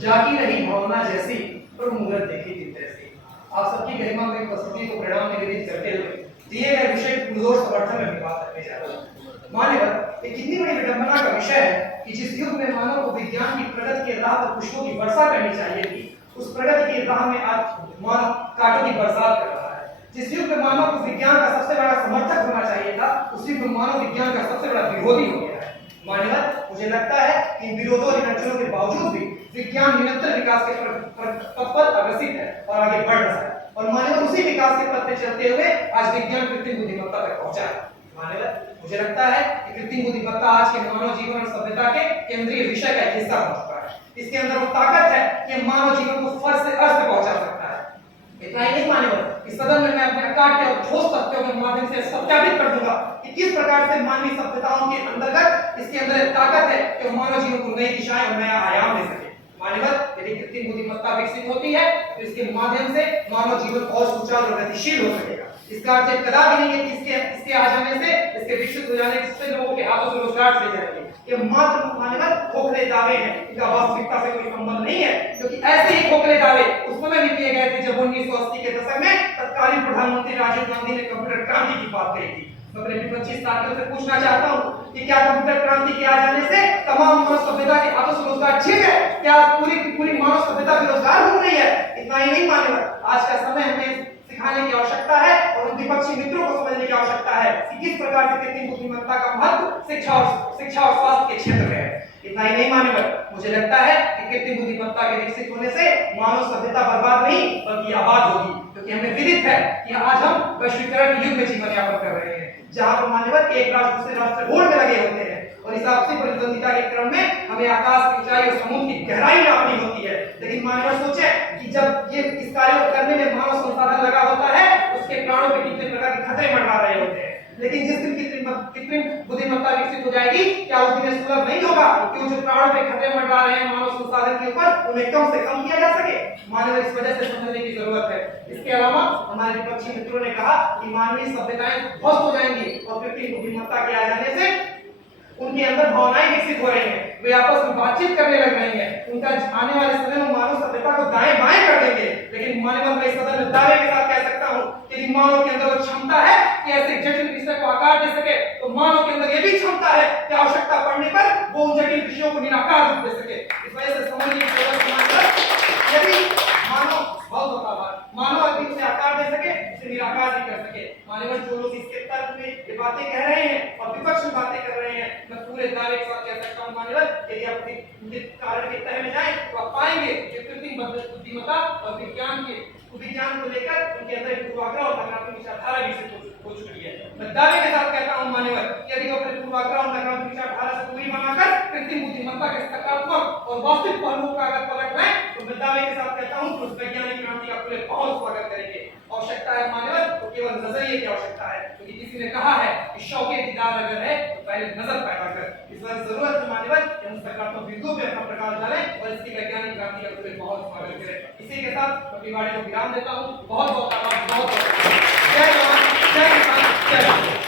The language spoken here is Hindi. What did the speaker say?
जाकी रही भावना जैसी पर मुहूर्त देखी थी तैसी। आप सबकी गरिमा में उपस्थिति को परिणाम निवेदित करते हुए दिए गए विषय पुरजोर समर्थन में बात करने जा रहा हूं। मान्यवर, ये कितनी बड़ी विडंबना का विषय है कि जिस युग में मानव को विज्ञान की प्रगति के राह पर पुष्पों की वर्षा करनी चाहिए थी, उस प्रगति की राह में आज मानव कांटों की बरसात कर रहा है। जिस युग में मानव को विज्ञान का सबसे बड़ा समर्थक होना चाहिए था, उस युग में मानव विज्ञान का सबसे बड़ा विरोधी हो गया है। मान्यवर, मुझे लगता है कि इन विरोधों और अड़चनों के बावजूद भी विज्ञान निरंतर विकास के पथ पर अग्रसित है और आगे बढ़ रहा है। और मानव उसी विकास के पथ पे चलते हुए आज विज्ञान कृत्रिम बुद्धिमत्ता तक पहुंचा है। मान्यवर, मुझे लगता है कि कृत्रिम बुद्धिमत्ता आज के मानव जीवन और सभ्यता के केंद्रीय विषय का हिस्सा बन चुका है। इसके अंदर वो ताकत है कि मानव जीवन को फर्श से अर्थ पहुंचा सकता है। इतना ही नहीं मान्यवर, इस सदन में मैं अपने अकाट्य और ठोस तथ्यों के माध्यम से सत्यापित कर दूंगा कि किस प्रकार से मानवीय सभ्यताओं के अंतर्गत इसके अंदर ताकत है कि मानव जीवन को नई दिशाएं और नया आयाम दे सके। मान्यवर, यदि कृत्रिम बुद्धिमत्ता विकसित होती है तो इसके माध्यम से मानव जीवन और सुचारू और गतिशील हो सकेगा। इसका अर्थ कदापि नहीं है कि इसके आ जाने से, इसके विकसित हो जाने से लोगों के हाथों से रोजगार चले जाएंगे। ये मात्र मान्यवर खोखले दावे हैं, इनका वास्तविकता से कोई संबंध नहीं है, क्योंकि ऐसे ही खोखले दावे उस समय भी किए गए थे जब 1980 के दशक में तत्कालीन प्रधानमंत्री राजीव गांधी ने कंप्यूटर क्रांति की बात कही थी। मैं अपने विपक्षी साथियों से पूछना चाहता हूं कि क्या कंप्यूटर क्रांति के आ जाने से तमाम मानव सभ्यता के हाथों से रोजगार छिन गए? क्या पूरी की पूरी मानव सभ्यता बेरोजगार हो रही है? इतना ही नहीं मान्यवर, आज का समय हमें सिखाने की आवश्यकता है और विपक्षी मित्रों को समझने की आवश्यकता है कि किस प्रकार से कृत्रिम बुद्धिमत्ता का महत्व शिक्षा और स्वास्थ्य के क्षेत्र में है। इतना ही नहीं मान्यवर, मुझे लगता है कि कृत्रिम बुद्धिमत्ता के विकसित होने से मानव सभ्यता बर्बाद नहीं बल्कि आबाद होगी, क्योंकि हमें विदित है कि आज हम वैश्वीकरण के युग में जीवन यापन कर रहे हैं, जहां पर मान्यवर एक राष्ट्र दूसरे राष्ट्र होड़ में लगे होते हैं और इस आपसी प्रतिद्वंदिता के क्रम में हमें आकाश की ऊंचाई और समुद्र की गहराई नापनी होती है। लेकिन मान्यवर सोचे कि जब ये इस कार्य को करने में मानव संसाधन लगा होता है, उसके प्राणों पे कितने प्रकार के खतरे मंडरा रहे होते हैं। लेकिन जिस दिन कृत्रिम बुद्धिमत्ता विकसित हो जाएगी, क्या उस दिन सुलभ नहीं होगा कि जो प्राणों पे खतरे मंडरा रहे हैं मानव संसाधन के ऊपर, उन्हें कम से कम किया जा सके? मानव इस वजह से समझने की जरूरत है। इसके अलावा हमारे विपक्षी मित्रों ने कहा कि मानवीय सभ्यताएं ध्वस्त हो जाएंगी और कृत्रिम बुद्धिमत्ता के आ जाने से उनके अंदर भावनाएं विकसित हो रही हैं, वे आपस में बातचीत करने लग रहे हैं, उनका आने वाले समय में मानव सभ्यता को दाएं बाएं कर देंगे। लेकिन मानव मैं इस सदन में दावे के साथ कह सकता हूं कि मानव के अंदर क्षमता है कि ऐसे जटिल विषय को आकार दे सके, तो मानव के अंदर यह भी क्षमता है कि आवश्यकता पड़ने पर वो उन जटिल विषयों को निराकार रूप दे सके। इस वजह से समझने की जरूरत है, यदि मानव अभी उसे आकार दे सके, उसे निराकार भी कर सके। मानव जो लोग इसके तर्क में ये बातें कह रहे हैं और विपक्ष में बातें कर रहे हैं, मैं पूरे दावे के साथ कह सकता हूं मानव, यदि आप कारण के तह में जाएं तो आप पाएंगे कि कृत्रिम बुद्धिमत्ता और विज्ञान को लेकर उनके अंदर एक पूर्वाग्रह और नकारात्मक विचारधारा विकसित हो चुकी है। मैं दावे के साथ कहता हूं मानव, यदि वो अपने पूर्वाग्रह और नकारात्मक विचारधारा से दूरी बनाकर कृत्रिम बुद्धिमत्ता के सकारात्मक और वास्तविक पहलुओं का अगर पलट लें, तो मैं दावे के साथ कहता हूं कि उस वैज्ञानिक क्रांति का पूरे बहुत स्वागत करेंगे। आवश्यकता है मानव, तो केवल नजरिए की आवश्यकता है, क्योंकि किसी ने कहा है कि शौके दीदार अगर है तो पहले नजर पैदा कर। इस वजह जरूरत है मानव कि हम सकारात्मक बिंदुओं पे अपना प्रकाश डालें और इसकी वैज्ञानिक क्रांति का पूरे बहुत स्वागत करें। इसी के साथ अपनी वाणी को विराम देता हूं। बहुत बहुत आभार। बहुत जय जवान, जय किसान, जय भारत।